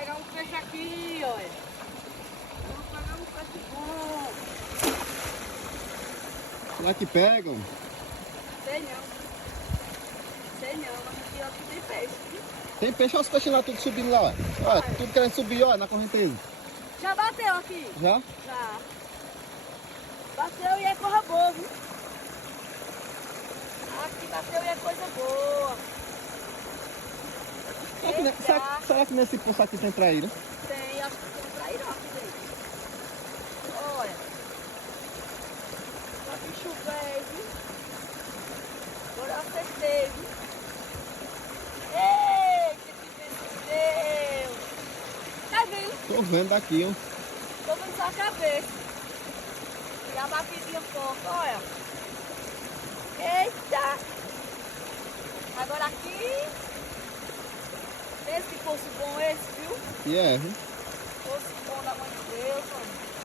pegar um peixe aqui, olha. Vamos pegar um peixe bom. Será que pegam? Sei não. Sei não, mas aqui ó, tem peixe. Tem peixe, olha os peixes lá, tudo subindo lá, ó. Olha, tudo querendo subir, ó, na correnteza. Já bateu aqui? Já? Já. Bateu e é coisa boa, viu? Aqui bateu e é coisa boa. Será que nesse poço aqui tem traíra? Tem, acho que tem traíra aqui dentro. Olha. Só que choveu, viu? Agora eu acertei, viu? Eita, que Deus! Tá vendo? Tô vendo daqui, ó. Tô vendo só a cabeça. E a batidinha forte, olha. Eita! Agora aqui. Esse poço bom esse, viu? E é, viu?